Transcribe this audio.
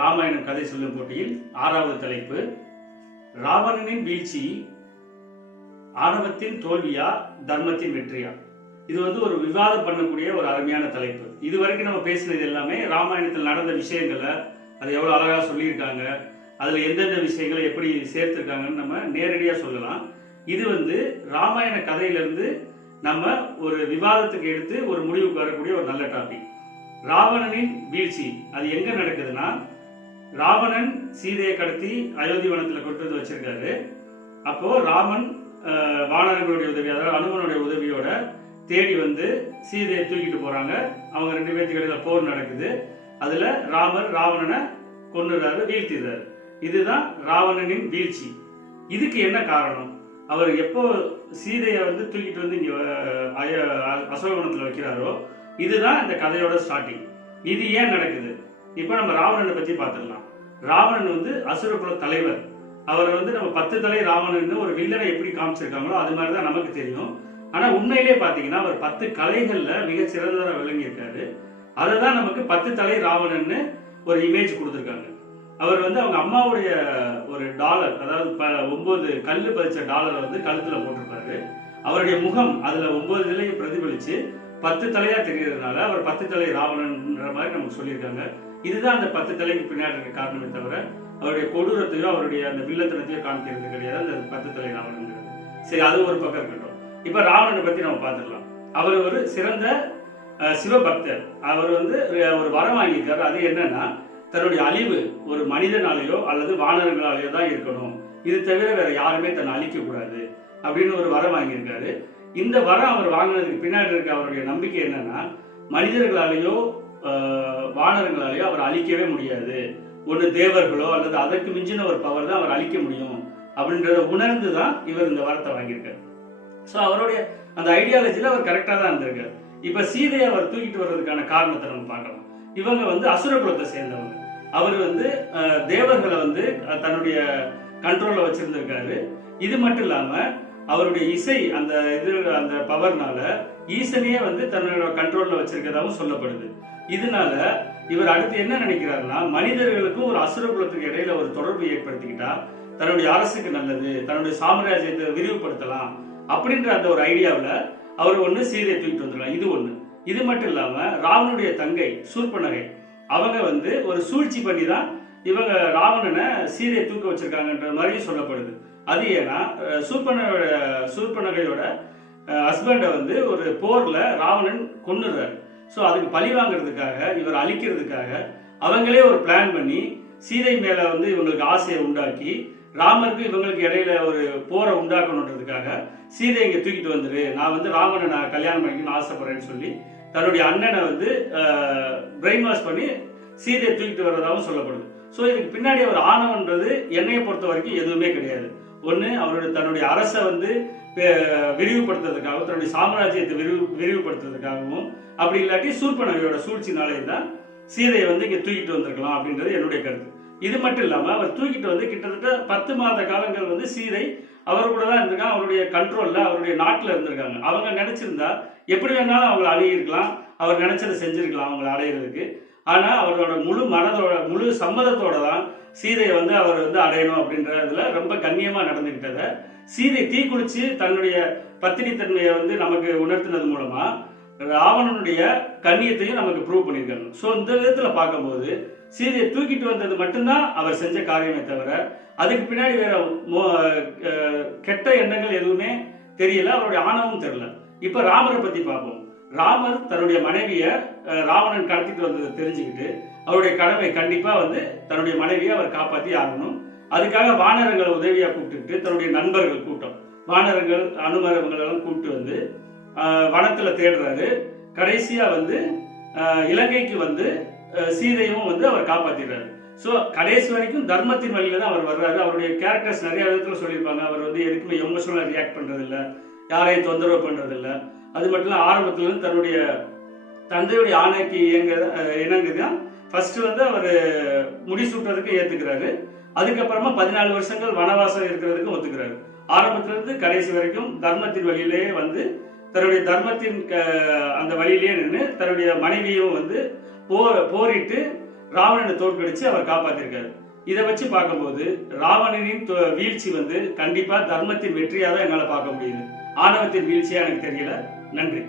ராமாயணம் கதை சொல்லும் போட்டியில் 6வது தலைப்பு ராவணனின் வீழ்ச்சி ஆணவத்தின் தோல்வியா தர்மத்தின் வெற்றியா. இது ஒரு விவாதம் பண்ணக்கூடிய ஒரு அருமையான தலைப்பு. இதுவரைக்கும் நம்ம பேசினது எல்லாமே ராமாயணத்தில் நடந்த விஷயங்களை அது எவ்வளவு அழகா சொல்லியிருக்காங்க, அதுல எந்தெந்த விஷயங்களை எப்படி சேர்த்திருக்காங்கன்னு நம்ம நேரடியா சொல்லலாம். இது ராமாயண கதையிலிருந்து நம்ம ஒரு விவாதத்துக்கு எடுத்து ஒரு முடிவுக்கு வரக்கூடிய ஒரு நல்ல டாபிக். ராவணனின் வீழ்ச்சி அது எங்க நடக்குதுன்னா, ராவணன் சீதையை கடத்தி அயோத்தி வனத்துல கொண்டு வந்து வச்சிருக்காரு. அப்போ ராமன் வானரங்களுடைய உதவி, அதாவது அனுமனுடைய உதவியோட தேடி சீதையை தூக்கிட்டு போறாங்க. அவங்க 2 பேருக்கு இடையில போர் நடக்குது. அதுல ராமர் ராவணனை கொன்னுறாரு, வீழ்த்திடுறாரு. இதுதான் ராவணனின் வீழ்ச்சி. இதுக்கு என்ன காரணம்? அவர் எப்போ சீதையை தூக்கிட்டு இங்க அசோகவனத்துல வைக்கிறாரோ, இதுதான் இந்த கதையோட ஸ்டார்டிங். இது ஏன் நடக்குது? இப்ப நம்ம ராவணனை பத்தி பார்த்துடலாம். ராவணன் அசுரகுல தலைவர். அவர் நம்ம 10 தலை ராவணன் ஒரு வில்லனை எப்படி காமிச்சிருக்காங்களோ அது மாதிரிதான் நமக்கு தெரியும். ஆனா உண்மையிலே பாத்தீங்கன்னா அவர் 10 கலைகள்ல மிக சிறந்ததா விளங்கி இருக்காரு. அததான் நமக்கு 10 தலை ராவணன் ஒரு இமேஜ் கொடுத்திருக்காங்க. அவர் அவங்க அம்மாவுடைய ஒரு டாலர், அதாவது 9 கல்லு பதிச்ச டாலரை கழுத்துல போட்டிருப்பாரு. அவருடைய முகம் அதுல 9 நிலையும் பிரதிபலிச்சு 10 தலையா தெரியறதுனால அவர் 10 தலை ராவணன்ற மாதிரி நமக்கு சொல்லியிருக்காங்க. இதுதான் அந்த 10 தலைக்கு பின்னாடி இருக்க காரணமே தவிர அவருடைய கொடூரத்தையோ அவருடைய அந்த வில்லத்தனத்தையோ காமிக்கிறது கிடையாது அந்த 10 தலை ராவணன். சரி, அது ஒரு பக்கம் இருக்கட்டும். இப்ப ராவணனை பத்தி நம்ம பார்த்துடலாம். அவர் ஒரு சிறந்த சிவபக்தர். அவர் ஒரு வரம் வாங்கியிருக்காரு. அது என்னன்னா, தன்னுடைய அழிவு ஒரு மனிதனாலேயோ அல்லது வானரங்களாலேயோ தான் இருக்கணும், இது தவிர வேற யாருமே தன்னை அழிக்க கூடாது அப்படின்னு ஒரு வரம் வாங்கியிருக்காரு. இந்த வரம் அவர் வாங்கினதுக்கு பின்னாடி இருக்க அவருடைய நம்பிக்கை என்னன்னா, மனிதர்களாலேயோ வானரங்களாலேயோ அவர் அழிக்கவே முடியாது. ஒன்று தேவர்களோ அல்லது அதற்கு மிஞ்சின ஒரு பவர் தான் அவர் அழிக்க முடியும் அப்படின்றத உணர்ந்து தான் இவர் இந்த வரத்தை வாங்கியிருக்காரு. ஸோ அவருடைய அந்த ஐடியாலஜியில் அவர் கரெக்டாக தான் இருந்திருக்காரு. இப்போ சீதையை அவர் தூக்கிட்டு வர்றதுக்கான காரணத்தை நம்ம பார்க்கலாம். இவங்க அசுரகுலத்தை சேர்ந்தவங்க. அவர் தேவர்களை தன்னுடைய கண்ட்ரோல்ல வச்சிருந்திருக்காரு. இது மட்டும் இல்லாம அவருடைய இசை அந்த பவர்னால ஈசனையே தன்னோட கண்ட்ரோல்ல வச்சிருக்கதாகவும் சொல்லப்படுது. இதனால இவர் அடுத்து என்ன நினைக்கிறாருன்னா, மனிதர்களுக்கும் ஒரு அசுரகுலத்துக்கு இடையில ஒரு தொடர்பு ஏற்படுத்திக்கிட்டா தன்னுடைய அரசுக்கு நல்லது, தன்னுடைய சாம்ராஜ்யத்தை விரிவுபடுத்தலாம் அப்படின்ற அந்த ஒரு ஐடியாவில் அவர் சீதையை தூக்கிட்டு வந்துடலாம். இது ஒண்ணு. இது மட்டும் இல்லாம ராவனுடைய தங்கை சூர்பனகை, அவங்க ஒரு சூழ்ச்சி பண்ணி தான் இவங்க ராவணனை சீதையை தூக்க வச்சிருக்காங்கன்ற மாதிரியும் சொல்லப்படுது. அது ஏன்னா சூர்பனகையோட ஹஸ்பண்டை ஒரு போர்ல ராவணன் கொன்னுறாரு. ஸோ அதுக்கு பழி வாங்குறதுக்காக, இவர் அழிக்கிறதுக்காக அவங்களே ஒரு பிளான் பண்ணி சீதை மேல இவங்களுக்கு ஆசையை உண்டாக்கி ராமருக்கு இவங்களுக்கு இடையில ஒரு போரை உண்டாக்கணுன்றதுக்காக சீதை இங்க தூக்கிட்டு வந்துரு, நான் ராவணனை நான் கல்யாணம் பண்ணிக்கணும்னு ஆசைப்படுறேன்னு சொல்லி தன்னுடைய அண்ணனை பிரெயின் வாஷ் பண்ணி சீதையை தூக்கிட்டு வர்றதாகவும் சொல்லப்படுது. ஸோ இதுக்கு பின்னாடி அவர் ஆணவன்றது என்னையை பொறுத்த வரைக்கும் எதுவுமே கிடையாது. ஒன்று அவருடைய தன்னுடைய அரசை விரிவுபடுத்துறதுக்காகவும் தன்னுடைய சாம்ராஜ்யத்தை விரிவுபடுத்துறதுக்காகவும், அப்படி இல்லாட்டி சூர்பனகையோட சூழ்ச்சினாலே தான் சீதையை இங்க தூக்கிட்டு வந்திருக்கலாம் அப்படின்றது என்னுடைய கருத்து. இது மட்டும் இல்லாம அவர் தூக்கிட்டு கிட்டத்தட்ட 10 மாத காலங்கள் சீதை அவர் கூட தான் இருந்திருக்காங்க. அவருடைய கண்ட்ரோல்ல அவருடைய நாட்டில் இருந்திருக்காங்க. அவங்க நினைச்சிருந்தா எப்படி வேணாலும் அவங்களை அணுகிருக்கலாம், அவர் நினைச்சதை செஞ்சிருக்கலாம் அவங்களை அடையிறதுக்கு. ஆனா அவரோட முழு மனதோட முழு சம்மதத்தோட தான் சீதையை அவர் அடையணும் அப்படின்றதுல ரொம்ப கண்ணியமா நடந்துகிட்டத சீதை தீக்குளிச்சு தன்னுடைய பத்தினித்தன்மையை நமக்கு உணர்த்தினது மூலமா ராவணனுடைய கண்ணியத்தையும் நமக்கு ப்ரூவ் பண்ணியிருக்காங்க. ஸோ இந்த விதத்துல பார்க்கும்போது சீதையை தூக்கிட்டு வந்தது மட்டும்தான் அவர் செஞ்ச காரியமே தவிர அதுக்கு பின்னாடி வேற கெட்ட எண்ணங்கள் எதுவுமே தெரியல, அவருடைய ஆணவமும் தெரியல. இப்ப ராமரை பத்தி பார்ப்போம். ராமர் தன்னுடைய மனைவிய ராவணன் கடத்திட்டு வந்ததை தெரிஞ்சுக்கிட்டு அவருடைய கடமை கண்டிப்பா தன்னுடைய மனைவியை அவர் காப்பாற்றி ஆகணும். அதுக்காக வானரங்களை உதவியா கூப்பிட்டு தன்னுடைய நண்பர்கள் கூட்டம், வானரங்கள் அனுமரவங்களெல்லாம் கூப்பிட்டு வனத்துல தேடுறாரு. கடைசியா இலங்கைக்கு சீதையும் அவர் காப்பாத்திடுறாரு. ஸோ கடைசி வரைக்கும் தர்மத்தின் வழியில தான் அவர் வர்றாரு. அவருடைய கேரக்டர்ஸ் நிறைய விதத்துல சொல்லியிருப்பாங்க. அவர் எதுக்குமே எமோஷனலா ரியாக்ட் பண்றது இல்லை, யாரையும் தொந்தரவு பண்றது இல்லை. அது மட்டும் இல்ல, ஆரம்பத்துல இருந்து தன்னுடைய தந்தையுடைய ஆணைக்கு இணங்குதான் ஃபர்ஸ்ட் அவர் முடிசூட்டுறதுக்கு ஏத்துக்கிறாரு. அதுக்கப்புறமா 14 வருஷங்கள் வனவாசம் இருக்கிறதுக்கு ஒத்துக்கிறாரு. ஆரம்பத்துல இருந்து கடைசி வரைக்கும் தர்மத்தின் வழியிலேயே தன்னுடைய தர்மத்தின் அந்த வழியிலேயே நின்று தன்னுடைய மனைவியும் போரிட்டு ராவணனை தோற்கடிச்சு அவர் காப்பாத்திருக்காரு. இதை வச்சு பார்க்கும்போது ராவணனின் வீழ்ச்சி வந்து கண்டிப்பா தர்மத்தின் வெற்றியா தான் என்னால பார்க்க முடியுது. ஆணவத்தின் வீழ்ச்சியா எனக்கு தெரியல. நன்றி.